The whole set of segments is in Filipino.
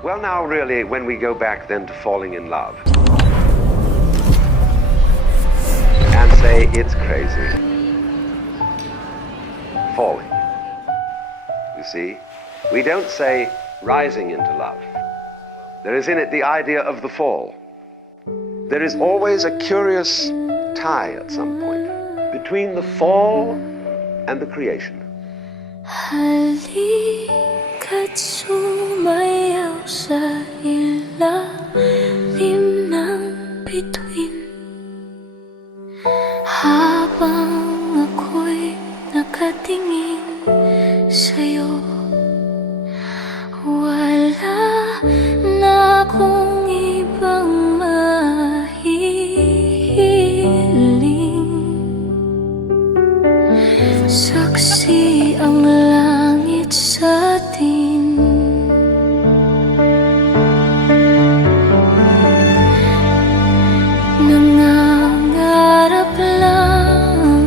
Well, now, really, when we go back then to falling in love and say it's crazy, falling, you see, we don't say rising into love. There is in it the idea of the fall. There is always a curious tie at some point between the fall and the creation. Halika't sumayaw sa ilalim ng bituin, habang ako'y nakatingin sa'yo. Wala na akong ibang mahihiling, saksi ang langit sa atin. Nangangarap lang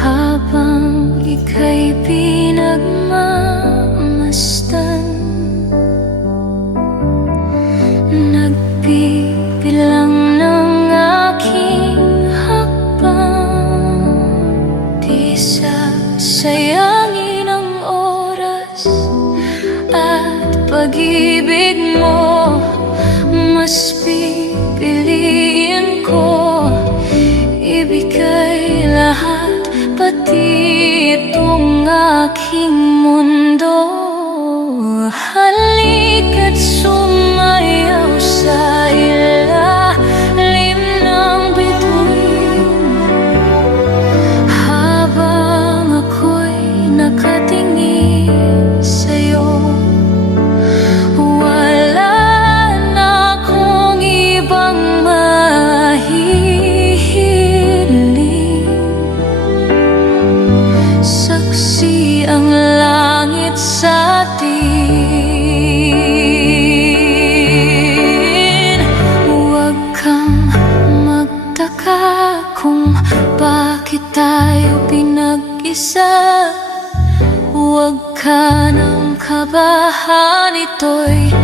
habang ika'y pinagmamasdan, nagbibilang ng aking hakbang. Di sasayangin ang oras at pag-ibig mo, mas pipiliin ko ibigay lahat, pati itong aking mundo. Halika't sumayaw sa ilalim ng bituin, habang ako'y nakatingin sa'yo. Wala na akong ibang mahihiling, saksi ang langit sa atin. Huwag kang magtaka kung bakit tayo pinag-isa. Huwag ka nang kabahan, ito'y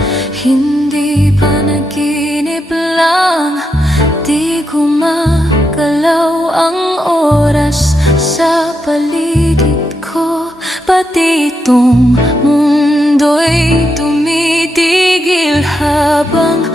hindi panaginip lang. Di gumagalaw ang oras sa paligid ko, pati itong mundo'y tumitigil habang